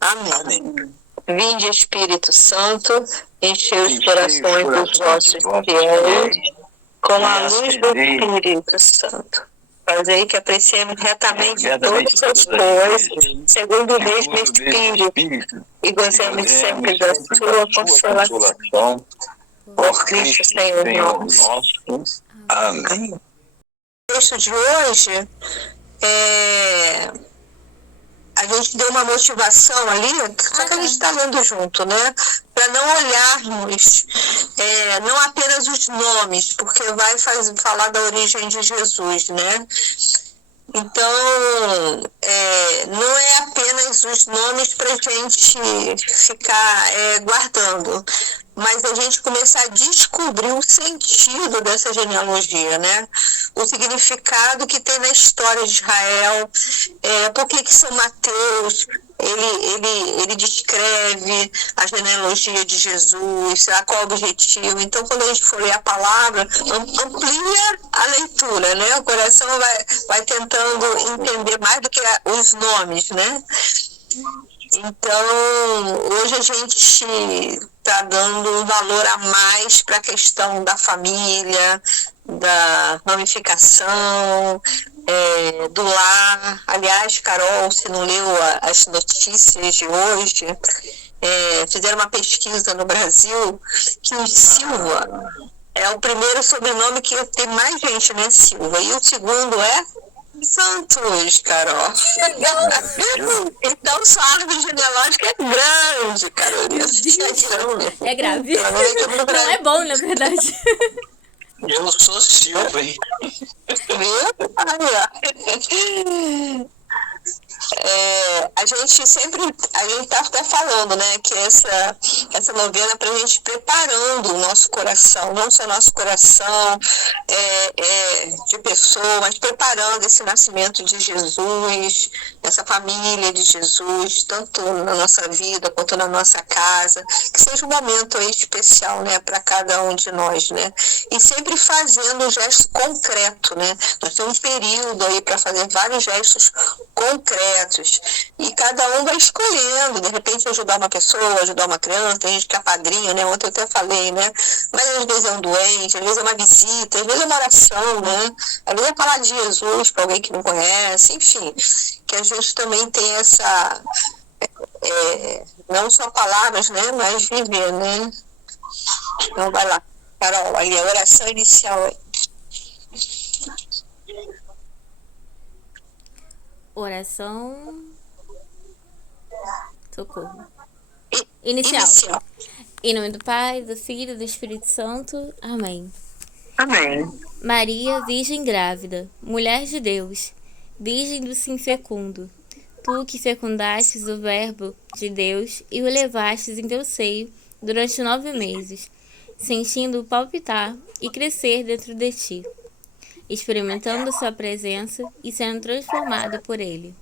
Amém. Vinde, Espírito Santo, enchei os corações dos vossos fiéis com a luz do Espírito Santo. Fazei que apreciemos retamente todas as coisas, segundo o mesmo Espírito, e gozemos sempre da sua consolação. Por Cristo Senhor nosso. Amém. O texto de hoje a gente deu uma motivação ali, só que a gente está lendo junto, né? Para não olharmos não apenas os nomes, porque vai falar da origem de Jesus, né? Então, não é apenas os nomes para a gente ficar guardando, mas a gente começar a descobrir o sentido dessa genealogia, né? O significado que tem na história de Israel, por que São Mateus ele descreve a genealogia de Jesus, qual o objetivo. Então, quando a gente for ler a palavra, amplia a leitura, né? O coração vai tentando entender mais do que os nomes, né? Então, hoje a gente está dando um valor a mais para a questão da família, da ramificação, do lar. Aliás, Carol, se não leu as notícias de hoje, fizeram uma pesquisa no Brasil que o Silva é o primeiro sobrenome que tem mais gente, né, Silva? E o segundo é Santos, Carol. Então, sua árvore genealógica é grande, Carolina. É grave. Não é bom, na verdade. Eu sou Silva, hein? Viu? A gente está até falando, né, que essa novena é para a gente preparando o nosso coração, não só nosso coração de pessoa, mas preparando esse nascimento de Jesus, essa família de Jesus, tanto na nossa vida quanto na nossa casa, que seja um momento aí especial, né, para cada um de nós, né, e sempre fazendo um gesto concreto, né, nós temos um período aí para fazer vários gestos concretos, e cada um vai escolhendo, de repente ajudar uma pessoa, ajudar uma criança, tem gente que é padrinho, né? Ontem eu até falei, né? Mas às vezes é um doente, às vezes é uma visita, às vezes é uma oração, né? Às vezes é falar de Jesus para alguém que não conhece, enfim, que a gente também tem essa, não só palavras, né? Mas viver, né? Então vai lá, Carol, aí a oração inicial é. Oração. Socorro. Inicial. Em nome do Pai, do Filho e do Espírito Santo. Amém. Amém. Maria, Virgem grávida, mulher de Deus, Virgem do sim fecundo, tu que fecundastes o Verbo de Deus e o levastes em teu seio durante 9 meses, sentindo-o palpitar e crescer dentro de ti, experimentando sua presença e sendo transformada por ele.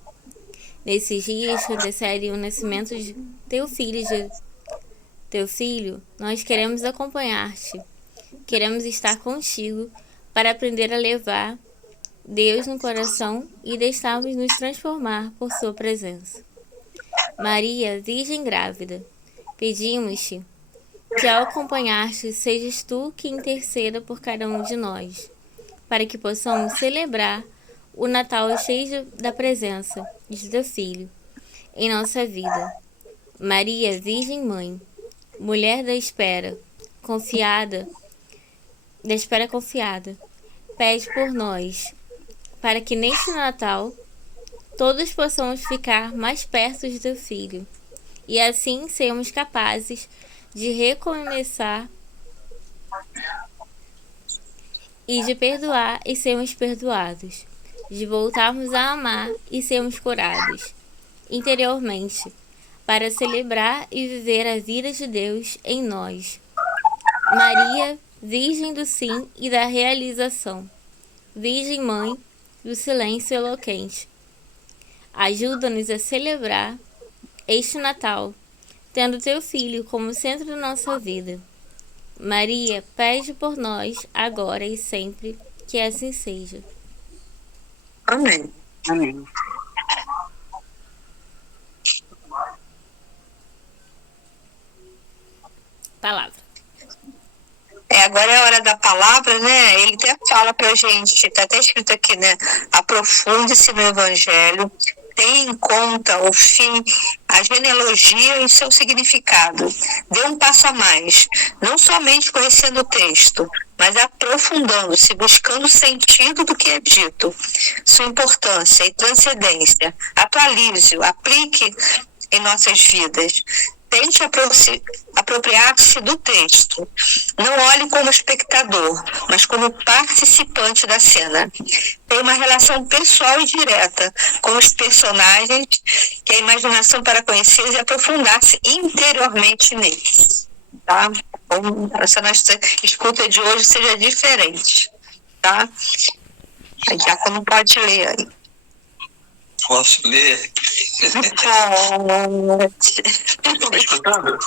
Nesses dias que antecedem o nascimento de teu filho, nós queremos acompanhar-te. Queremos estar contigo para aprender a levar Deus no coração e deixarmos nos transformar por sua presença. Maria, Virgem grávida, pedimos-te que ao acompanhar-te sejas tu que interceda por cada um de nós, para que possamos celebrar o Natal cheio da presença de teu Filho em nossa vida. Maria, Virgem Mãe, mulher da espera confiada, pede por nós, para que neste Natal todos possamos ficar mais perto de teu Filho, e assim sermos capazes de recomeçar e de perdoar e sermos perdoados, de voltarmos a amar e sermos curados interiormente, para celebrar e viver a vida de Deus em nós. Maria, Virgem do sim e da realização, Virgem Mãe do silêncio eloquente, ajuda-nos a celebrar este Natal, tendo teu Filho como centro da nossa vida. Maria, pede por nós, agora e sempre, que assim seja. Amém. Amém. palavra. Agora é a hora da palavra, né? Ele até fala pra gente, tá até escrito aqui, né? Aprofunde-se no Evangelho, tenha em conta o fim, a genealogia e seu significado. Dê um passo a mais, não somente conhecendo o texto, mas aprofundando-se, buscando o sentido do que é dito, sua importância e transcendência. Atualize-o, aplique em nossas vidas. Tente apropriar-se do texto. Não olhe como espectador, mas como participante da cena. Tem uma relação pessoal e direta com os personagens, que a imaginação para conhecer e aprofundar-se interiormente neles. Tá? Então, essa nossa escuta de hoje seja diferente. Tá? A Diácono pode ler aí. Posso ler? Estão me escutando?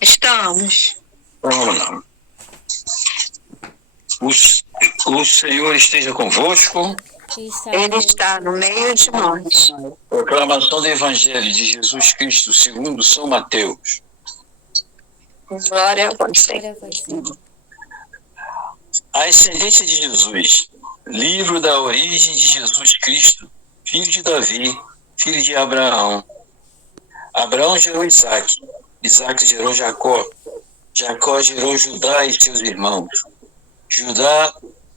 Estamos. Vamos lá. O Senhor esteja convosco. Ele está no meio de nós. Proclamação do Evangelho de Jesus Cristo segundo São Mateus. Glória a você. A ascendência de Jesus. Livro da origem de Jesus Cristo, filho de Davi, filho de Abraão. Abraão gerou Isaque, Isaque gerou Jacó, Jacó gerou Judá e seus irmãos. Judá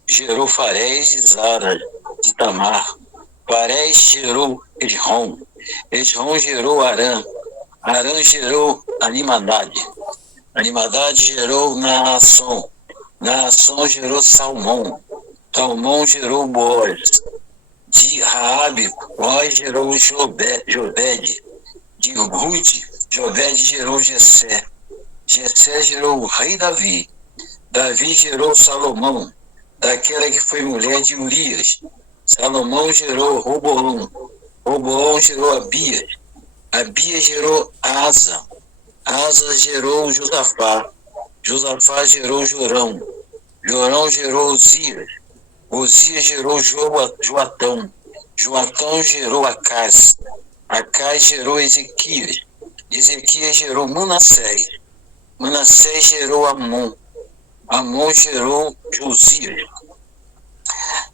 gerou Farés e Zara de Tamar. Farés gerou Esrom, Esrom gerou Arã, Arã gerou Animadade, Animadade gerou Naasson, Naasson gerou Salmão, Salmão gerou Boaz, de Raabe, Boaz gerou Jobed, de Ruth, Jobed gerou Jessé, Jessé gerou o rei Davi, Davi gerou Salomão, daquela que foi mulher de Urias, Salomão gerou Roboão, Roboão gerou Abias, Abias gerou Asa, Asa gerou Josafá, Josafá gerou Jorão, Jorão gerou Uzias, Uzias gerou Joatão, Joatão gerou Acás, Acás gerou Ezequias, Ezequias gerou Manassés, Manassés gerou Amon, Amon gerou Josias,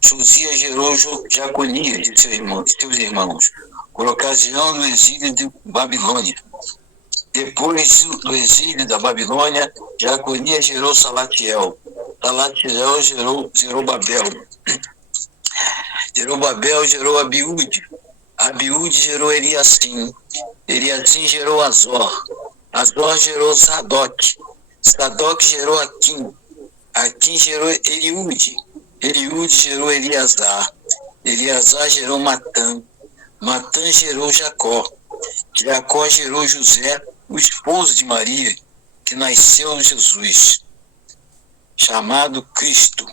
Josias gerou Jaconias de seus irmãos, por ocasião do exílio de Babilônia. Depois do exílio da Babilônia, Jaconias gerou Salatiel, Salatiel gerou Zerubabel, Zerubabel gerou Abiúde, Abiúde gerou Eliacim, Eliacim gerou Azor, Azor gerou Sadoc, Sadoc gerou Aquim, Aquim gerou Eliúde, Eliúde gerou Eleazar, Eleazar gerou Matã, Matã gerou Jacó, Jacó gerou José, o esposo de Maria, que nasceu Jesus, chamado Cristo.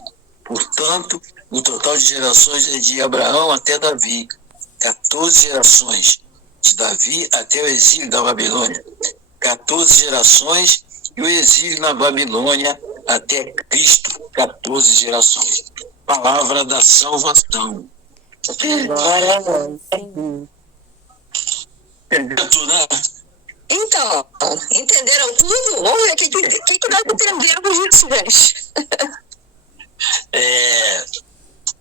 Portanto, o total de gerações é de Abraão até Davi, 14 gerações, de Davi até o exílio da Babilônia, 14 gerações, e o exílio na Babilônia até Cristo, 14 gerações. Palavra da salvação. Entendeu tudo, né? Então, entenderam tudo? Vamos ver o que nós entendemos disso, gente.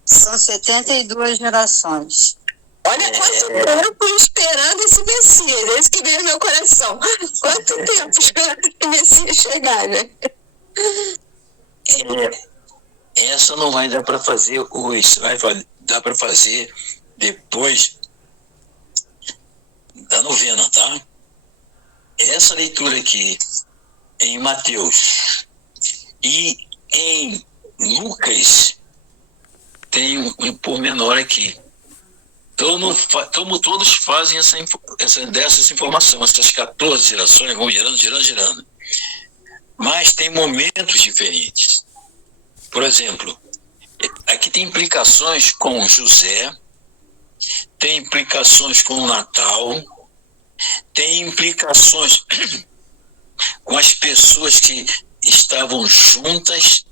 São 72 gerações. Olha quanto tempo esperando esse Messias, é isso que veio no meu coração. Quanto tempo esperando esse Messias chegar, né? Essa não vai dar para fazer hoje, vai dar para fazer depois da novena, tá? Essa leitura aqui em Mateus e em Lucas tem um pormenor aqui. Todos fazem dessas informações, essas 14 gerações vão girando. Mas tem momentos diferentes. Por exemplo, aqui tem implicações com José, tem implicações com o Natal, tem implicações com as pessoas que estavam juntas,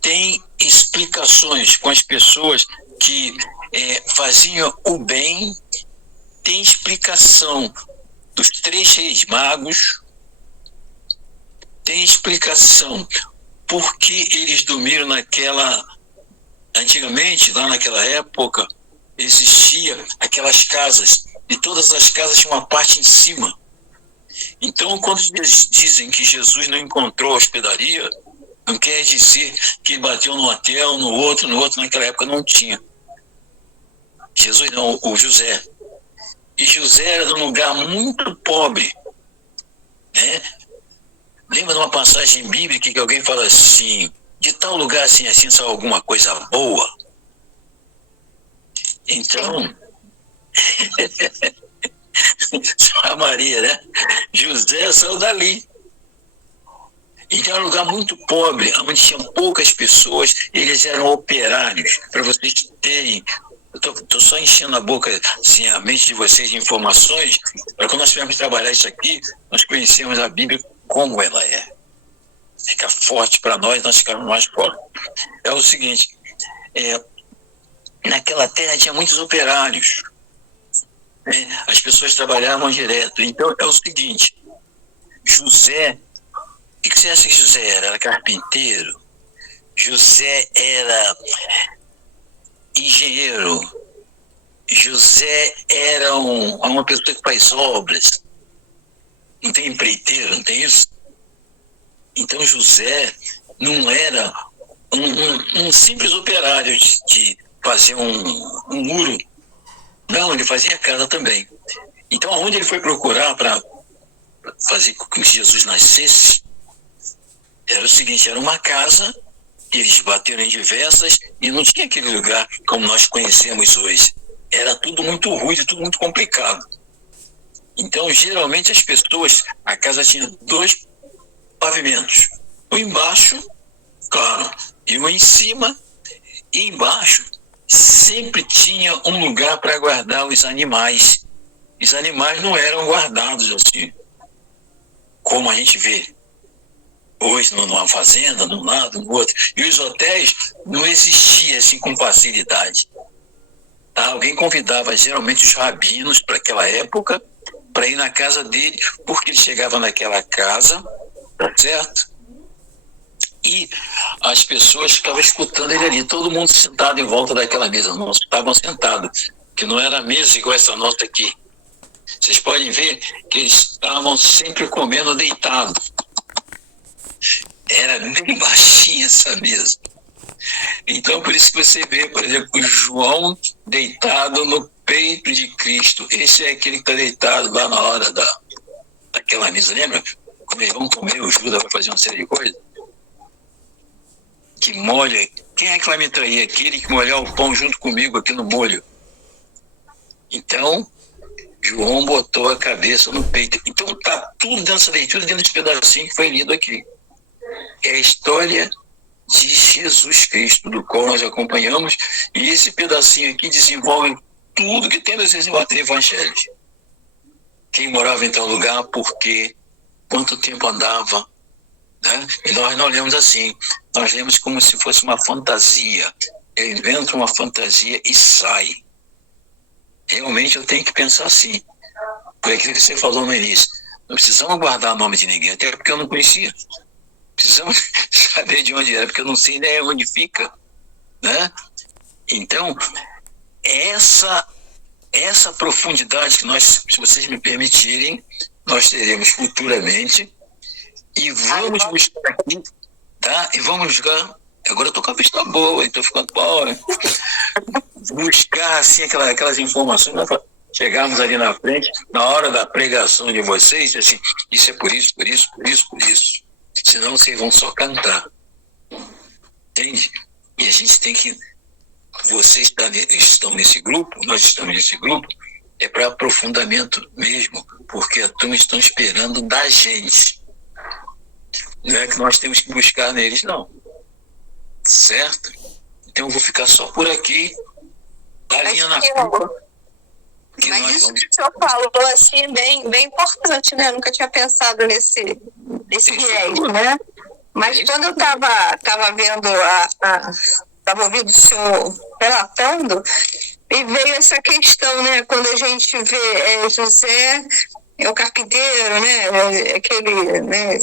tem explicações com as pessoas que faziam o bem, tem explicação dos 3 reis magos, tem explicação. Por que eles dormiram antigamente, lá naquela época, existia aquelas casas, e todas as casas tinham uma parte em cima. Então, quando eles dizem que Jesus não encontrou hospedaria, não quer dizer que ele bateu num hotel, no outro, naquela época não tinha. Jesus não, o José. E José era de um lugar muito pobre, né? Lembra de uma passagem bíblica que alguém fala assim, de tal lugar assim, saiu alguma coisa boa? Então, a Maria, né? José saiu dali. Então era um lugar muito pobre, onde tinham poucas pessoas, eles eram operários. Para vocês terem, eu estou só enchendo a boca, assim, a mente de vocês de informações, para quando nós tivermos que trabalhar isso aqui, nós conhecemos a Bíblia como ela é. Fica forte para nós ficamos mais fortes. É o seguinte, naquela terra tinha muitos operários, né? As pessoas trabalhavam direto. Então é o seguinte, José, o que você acha que José era? Era carpinteiro? José era engenheiro? José era uma pessoa que faz obras? Não tem empreiteiro, não tem isso? Então José não era um simples operário de fazer um muro. Não, ele fazia casa também. Então aonde ele foi procurar para fazer com que Jesus nascesse, era o seguinte, era uma casa, eles bateram em diversas e não tinha aquele lugar como nós conhecemos hoje. Era tudo muito ruim, tudo muito complicado. Então, geralmente as pessoas, a casa tinha 2 pavimentos. Um embaixo, claro, e um em cima. E embaixo sempre tinha um lugar para guardar os animais. Os animais não eram guardados assim, como a gente vê hoje numa fazenda, num lado, no outro. E os hotéis não existiam assim com facilidade. Tá? Alguém convidava geralmente os rabinos para aquela época para ir na casa dele, porque ele chegava naquela casa, tá certo? E as pessoas ficavam escutando ele ali, todo mundo sentado em volta daquela mesa. Não estavam sentados, que não era mesa igual essa nossa aqui. Vocês podem ver que eles estavam sempre comendo deitado. Era bem baixinha essa mesa. Então, por isso que você vê, por exemplo, João deitado no peito de Cristo. Esse é aquele que está deitado lá na hora daquela mesa. Lembra? Quando eles vão comer, o Judas vai fazer uma série de coisas. Que molha. Quem é que vai me trair? Aquele que molhar o pão junto comigo aqui no molho. Então, João botou a cabeça no peito. Então, está tudo dessa leitura, dentro desse pedacinho que foi lido aqui. É a história de Jesus Cristo, do qual nós acompanhamos, e esse pedacinho aqui desenvolve tudo que tem nos evangelhos. Quem morava em tal lugar, por quê, quanto tempo andava, né? E nós não lemos assim, nós lemos como se fosse uma fantasia. Ele inventa uma fantasia e sai. Realmente eu tenho que pensar assim, por aquilo que você falou no início. Não precisamos guardar o nome de ninguém, até porque eu não conhecia. Precisamos saber de onde era, porque eu não sei nem onde fica, né? Então, essa profundidade que nós, se vocês me permitirem, nós teremos futuramente, e vamos buscar aqui, tá? E vamos buscar, agora eu estou com a vista boa, estou ficando pobre, buscar assim aquelas informações, nós chegarmos ali na frente, na hora da pregação de vocês, assim, isso é por isso, por isso, por isso, por isso. Senão vocês vão só cantar. Entende? E a gente tem que... Vocês estão nesse grupo, nós estamos nesse grupo, é para aprofundamento mesmo, porque a turma estão esperando da gente. Não é que nós temos que buscar neles, não. Certo? Então eu vou ficar só por aqui, galinha na cuca. Mas isso que o senhor falou, assim, bem importante, né? Eu nunca tinha pensado nesse viés, né? Mas quando eu estava vendo, estava ouvindo o senhor relatando, e veio essa questão, né? Quando a gente vê José, é o carpinteiro, né? Aquele, né?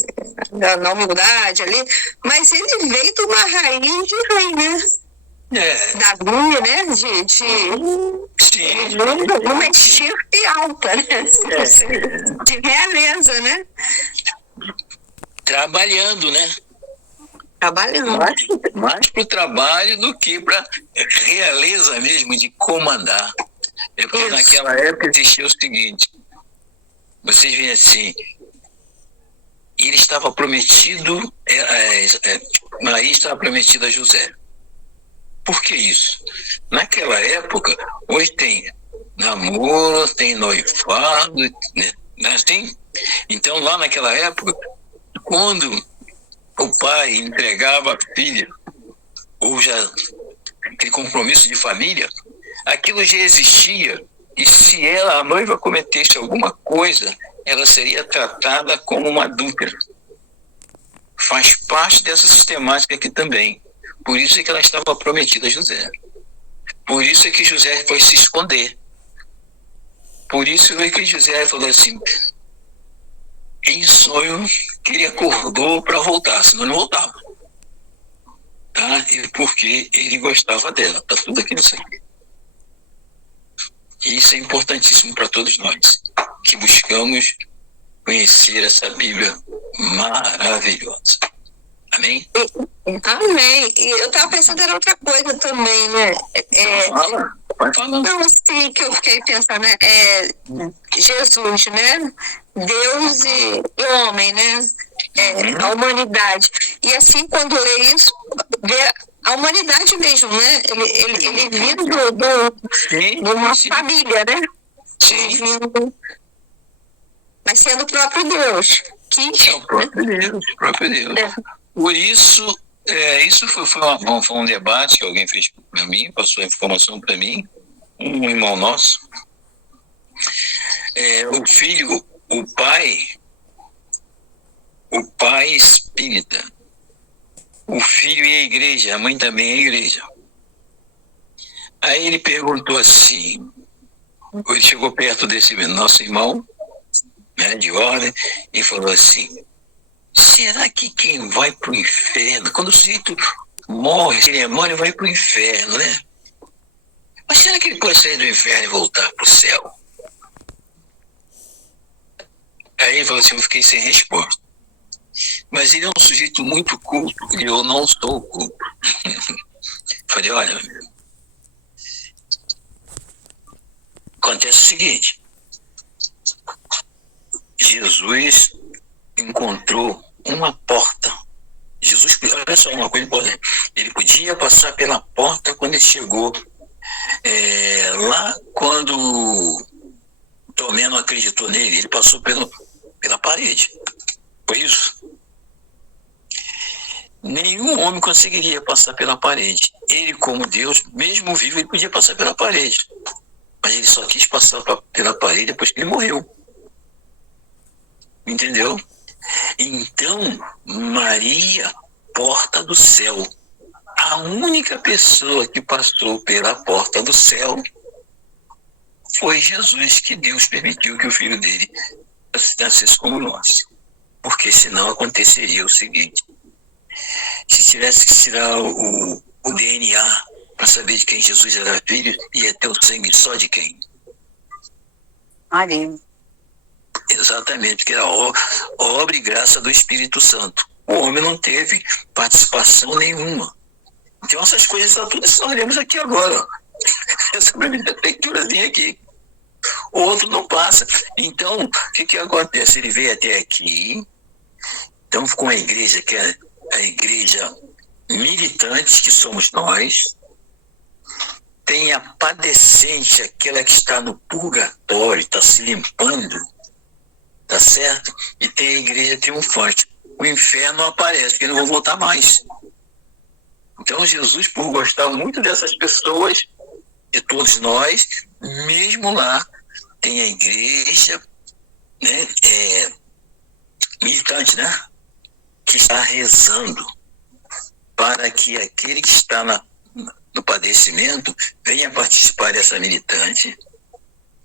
na humildade ali, mas ele veio de uma raiz de rei, né? Davi, né? De uma estirpe alta, né? De realeza, né? Trabalhando, né? Trabalhando. Mais para o trabalho do que para realeza mesmo de comandar. É porque Isso. Naquela época existia o seguinte, vocês veem assim, ele estava prometido, Maria estava prometida a José. Por que isso? Naquela época, hoje tem namoro, tem noivado, né? Assim? Então, lá naquela época, quando o pai entregava a filha, ou já aquele compromisso de família, aquilo já existia, e se a noiva cometesse alguma coisa, ela seria tratada como uma adúltera. Faz parte dessa sistemática aqui também. Por isso é que ela estava prometida a José. Por isso é que José foi se esconder. Por isso é que José falou assim, em sonho que ele acordou para voltar, senão não voltava. Tá? Porque ele gostava dela. Está tudo aqui nisso aqui. E isso é importantíssimo para todos nós, que buscamos conhecer essa Bíblia maravilhosa. Amém? Amém. E eu estava pensando em outra coisa também, né? Vai falando. Não, assim, que eu fiquei pensando, né? Jesus, né? Deus e homem, né? A humanidade. E assim, quando lê isso, vê a humanidade mesmo, né? Ele vindo de uma família, né? Vindo, mas sendo o próprio Deus. É o próprio Deus. Por isso, isso foi um debate que alguém fez para mim, passou a informação para mim, um irmão nosso. O pai espírita, o filho e a igreja, a mãe também é a igreja. Aí ele perguntou assim, ele chegou perto desse nosso irmão, né, de ordem, e falou assim, será que quem vai para o inferno, quando o sujeito morre, cerimônia, vai para o inferno, né? Mas será que ele pode sair do inferno e voltar para o céu? Aí ele falou assim, eu fiquei sem resposta. Mas ele é um sujeito muito culto, e eu não sou culto. Falei, olha, acontece o seguinte, Jesus encontrou uma porta. Jesus, olha só uma coisa importante, ele podia passar pela porta quando ele chegou lá, quando Tomé não acreditou nele, ele passou pela parede. Foi isso? Nenhum homem conseguiria passar pela parede. Ele, como Deus, mesmo vivo, ele podia passar pela parede. Mas ele só quis passar pela parede depois que ele morreu. Entendeu? Então, Maria, porta do céu. A única pessoa que passou pela porta do céu foi Jesus, que Deus permitiu que o filho dele nascesse como nós. Porque senão aconteceria o seguinte, se tivesse que tirar o DNA para saber de quem Jesus era filho, ia ter o sangue só de quem? Maria. Exatamente, que era obra e graça do Espírito Santo. O homem não teve participação nenhuma. Então essas coisas são tudo isso nós lemos aqui agora. Essa primeira leiturazinha aqui. O outro não passa. Então, o que acontece? Ele veio até aqui, então com a igreja, que é a igreja militante, que somos nós, tem a padecente, aquela que está no purgatório, está se limpando, tá certo? E tem a igreja triunfante. O inferno não aparece, porque não vou voltar mais. Então Jesus, por gostar muito dessas pessoas, de todos nós, mesmo lá, tem a igreja, né, militante, né, que está rezando para que aquele que está no padecimento venha participar dessa militante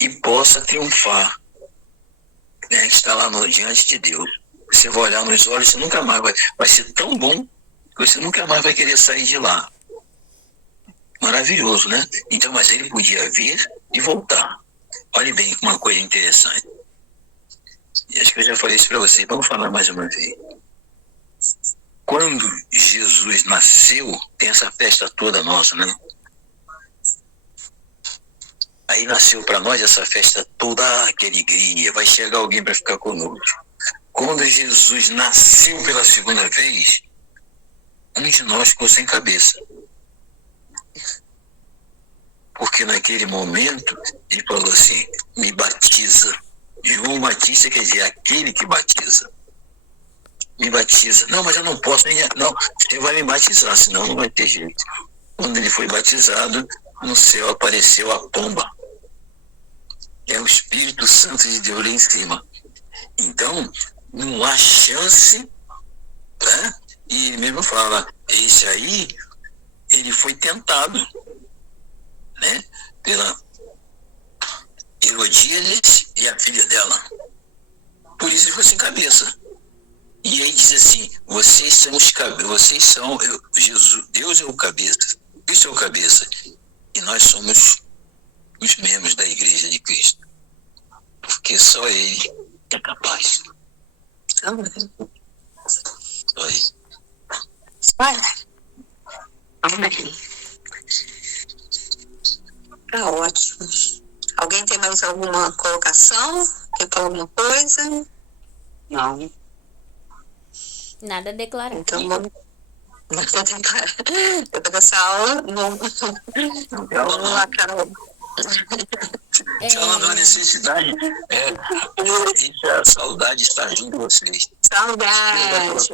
e possa triunfar, né, está lá diante de Deus. Você vai olhar nos olhos, você nunca mais vai ser tão bom que você nunca mais vai querer sair de lá. Maravilhoso, né? Então, mas ele podia vir e voltar. Olhe bem uma coisa interessante. E acho que eu já falei isso para você. Vamos falar mais uma vez. Quando Jesus nasceu, tem essa festa toda nossa, né? Aí nasceu para nós essa festa toda, que alegria. Vai chegar alguém para ficar conosco. Quando Jesus nasceu pela segunda vez, um de nós ficou sem cabeça. Porque naquele momento, ele falou assim, me batiza. João Batista quer dizer aquele que batiza. Me batiza. Não, mas eu não posso. Não, você vai me batizar, senão não vai ter jeito. Quando ele foi batizado, no céu apareceu a pomba. É o Espírito Santo de Deus lá em cima. Então, não há chance, né? E ele mesmo fala, esse aí, ele foi tentado, né? Pela Herodíades e a filha dela. Por isso ele ficou sem cabeça. E aí diz assim, vocês são os cabeças, vocês são, Jesus, Deus é o cabeça, Cristo é o cabeça. E nós somos os membros da igreja de Cristo. Porque só ele é capaz. Só ele. Amém. Tá ótimo. Alguém tem mais alguma colocação? Quer falar alguma coisa? Não. Nada a declarar. Então vamos declarar. Depois dessa aula, vamos lá, Carol. Falando da necessidade, a saudade está junto com vocês. Saudade.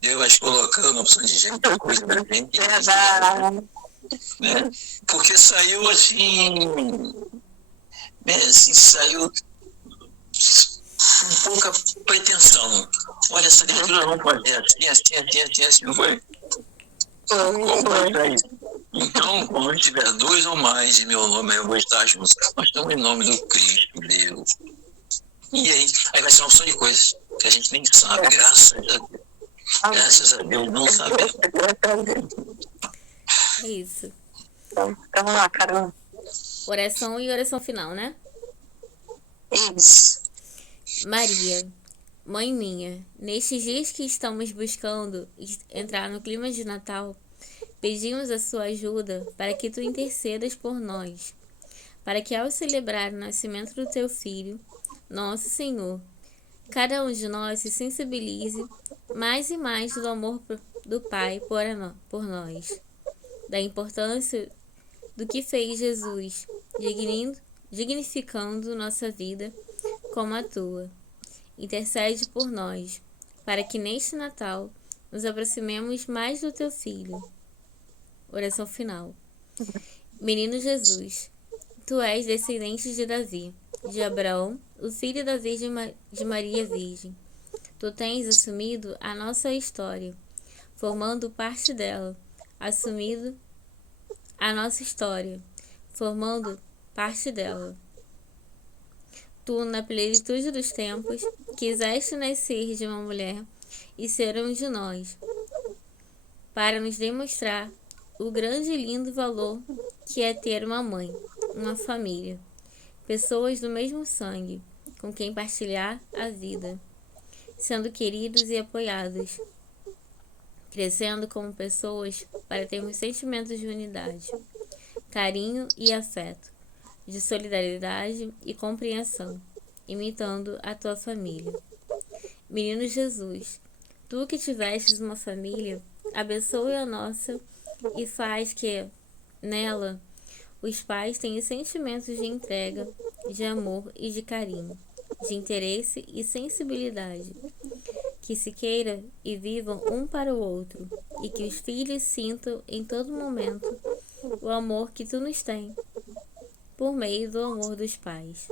Deus vai colocando uma opção de gente, coisa da gente. Verdade. Né? Porque saiu assim, né? Assim, saiu com pouca pretensão. Olha, essa leitura vamos fazer assim, não foi? Então, quando tiver dois ou mais em meu nome, eu vou estar junto. Nós estamos em nome do Cristo, Deus. E aí vai ser uma opção de coisas que a gente nem sabe, graças a Deus, não sabemos. É isso. Então, vamos lá, Carol. Oração e oração final, né? Isso. Maria, mãe minha, nestes dias que estamos buscando entrar no clima de Natal, pedimos a sua ajuda para que tu intercedas por nós, para que ao celebrar o nascimento do teu Filho, nosso Senhor, cada um de nós se sensibilize mais e mais do amor do Pai por nós, da importância do que fez Jesus, dignificando nossa vida como a tua. Intercede por nós, para que neste Natal nos aproximemos mais do teu Filho. Oração final. Menino Jesus, tu és descendente de Davi, de Abraão, o filho da Virgem de Maria Virgem. Tu tens assumido a nossa história, formando parte dela, assumido a nossa história, formando parte dela. Tu, na plenitude dos tempos, quiseste nascer de uma mulher e ser um de nós, para nos demonstrar o grande e lindo valor que é ter uma mãe, uma família, pessoas do mesmo sangue, com quem partilhar a vida, sendo queridos e apoiados, crescendo como pessoas para termos sentimentos de unidade, carinho e afeto, de solidariedade e compreensão, imitando a tua família. Menino Jesus, tu que tivestes uma família, abençoe a nossa e faz que, nela, os pais tenham sentimentos de entrega, de amor e de carinho, de interesse e sensibilidade, que se queira e vivam um para o outro, e que os filhos sintam em todo momento o amor que tu nos tens, por meio do amor dos pais.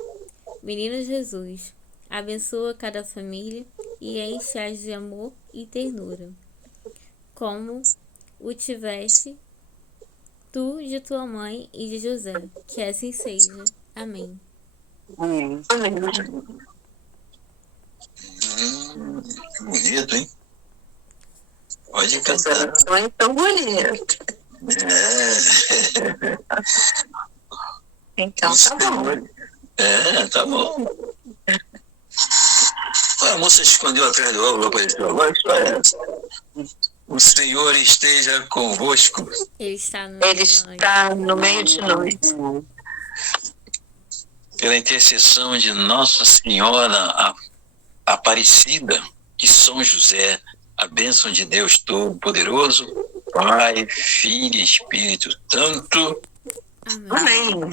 Menino Jesus, abençoa cada família e enche-as de amor e ternura, como o tiveste tu de tua mãe e de José, que assim seja. Amém. Amém. Bonito, hein? Pode cantar. Sonho tão bonito. É. Então, tá bom. Tá bom. A moça escondeu atrás do óvulo, apareceu agora, só essa. O Senhor esteja convosco. Ele está no meio de nós. Pela intercessão de Nossa Senhora Aparecida e São José, a bênção de Deus Todo-Poderoso, Pai, Filho e Espírito Santo. Amém. Amém.